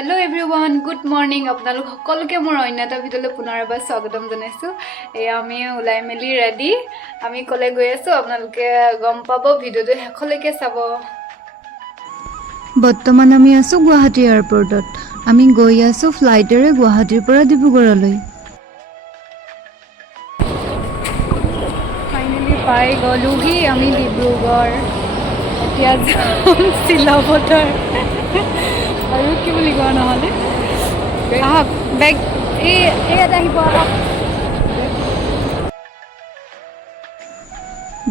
hello everyone good morning আপোনালোক সকলোকে মোৰ অন্য এটা ভিডিঅ'লৈ পুনৰ এবাৰ স্বাগতম জনাইছোঁ এই আমি ওলাই মেলি ৰেডি আমি কলে গৈ আছোঁ আপোনালোকে গম পাব ভিডিঅ'টো শেষলৈকে চাব বৰ্তমান আমি আছো গুৱাহাটী এয়াৰপৰ্টত আমি গৈ আছো ফ্লাইটেৰে গুৱাহাটীৰ পৰা ডিব্ৰুগড়লৈ ফাইনেলি পাই গ'লোহি আমি ডিব্ৰুগড় এতিয়া যাম চিলাপথাৰ আৰু কি বুলি কোৱা নহ'লে আহক বেগ এটা আহিব আহক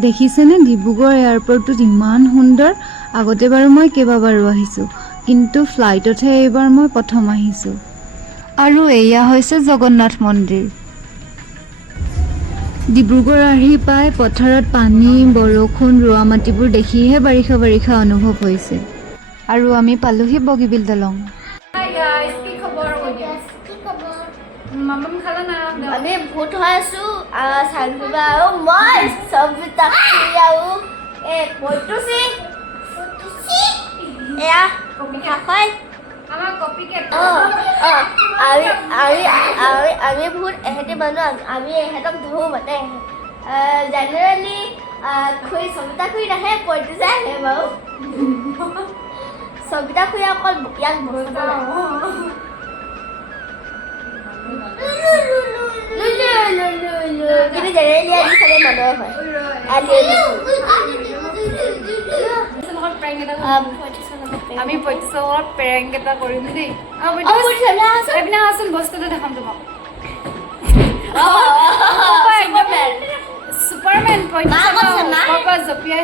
দেখিছেনে ডিব্ৰুগড় এয়াৰপৰ্টটো ইমান সুন্দৰ আগতে বাৰু মই কেইবাবাৰো আহিছোঁ কিন্তু ফ্লাইটতহে এইবাৰ মই প্ৰথম আহিছোঁ আৰু এয়া হৈছে জগন্নাথ মন্দিৰ ডিব্ৰুগড় আহি পাই পথাৰত পানী বৰষুণ ৰোৱা মাটিবোৰ দেখিহে বাৰিষা অনুভৱ হৈছে আৰু আমি পালোহি বগীবিল দলং হাই গাইস কি খবৰ মামাম খালা না আমি ভূত হৈ আছো চানবিবা আৰু মই সবিতা খুলিয়াও পইতুছি এয়া খাখৈ আমাৰ কপি কে আমি ভূত এহেঁতি মানুহ আমি এহেঁতক ধৰো মানে জেনেৰেলি খুৰী সবিতা খুৰী নাহে পইতুছে আহে বাৰু সবিতা খুৰী অকল ইয়াক ভয় কিন্তু জেনেৰেলি আজি চবে মানুহে হয় আমি পঁয়ত্ৰিছত পেৰেংক এটা কৰিম দেই এইপিনে আচোন বস্তুটো দেখাম তোমাক ছুপাৰমেন পঁয়ত্ৰিছ জঁপিয়াই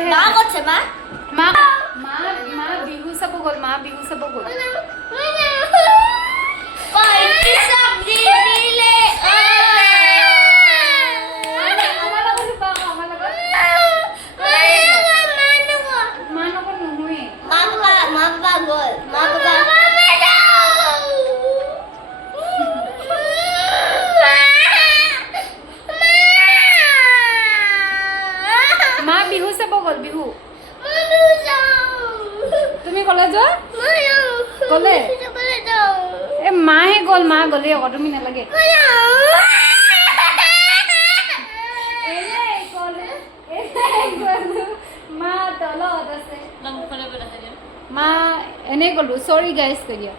মা বিহু চাব গ'ল বিহু তুমি কলে যোৱা কলে এ মাহে গ'ল মা গ'লে আকৌ তুমি নালাগে মা তলত আছে মা এনেই গ'লো চৰি গাইজ কৈ দিয়া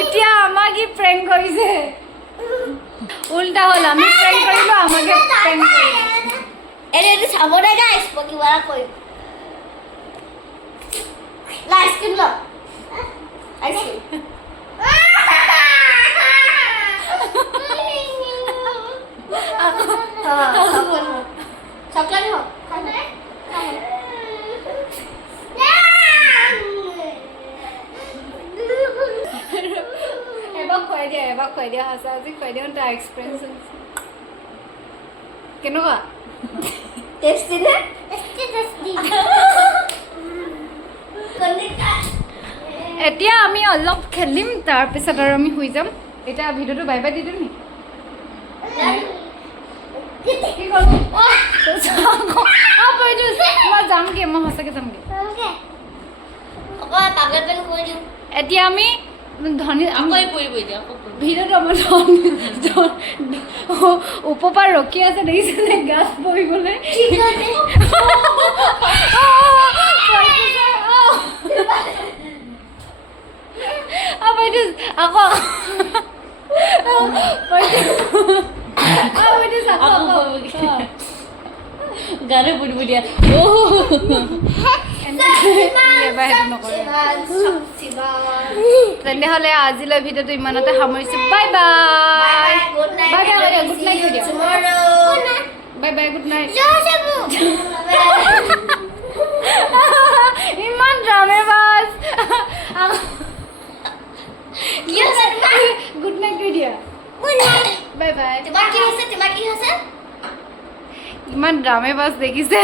এতিয়া আমাক ই প্ৰেংক কৰিছে উল্টা হ'ল আমি প্ৰেংক কৰিলো আমাকে প্ৰেংক কৰিলো এইটো চাব দে গাইছ কিবা কৰিম আইচক্ৰীম ল আইচক্ৰীম চকলেট হওক এবাৰ খুৱাই দিয়া সঁচা আজি খুৱাই দিয়া তাৰ এক্সপিৰিয়েঞ্চ কেনেকুৱা টেষ্টি নে এতিয়া আমি অলপ খেলিম তাৰপিছত আৰু আমি শুই যাম এতিয়া ভিডিঅ'টো বাই বাই দি দিম নি মই যামগে মই সঁচাকৈ যামগে এতিয়া আমি ধনী ভিডিঅ'টো আমাৰ ওপৰপৰা ৰখি আছে দেখিছেনে গাছ পৰিবলৈ আকৌ গানে বুড়ি বুড়িয়া তেনেহ'লে আজিলৈ ভিডিঅ'টো ইমানতে সামৰিছোঁ bye bye good night bye bye good night ইমান ড্ৰামে বাছ গুড নাইট কৈ দিয়া বাই বাই ইমান ড্ৰামে বাছ দেখিছে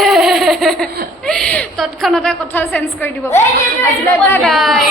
তৎক্ষণতে কথা চেঞ্জ কৰি দিব আজিলৈ বাই বাই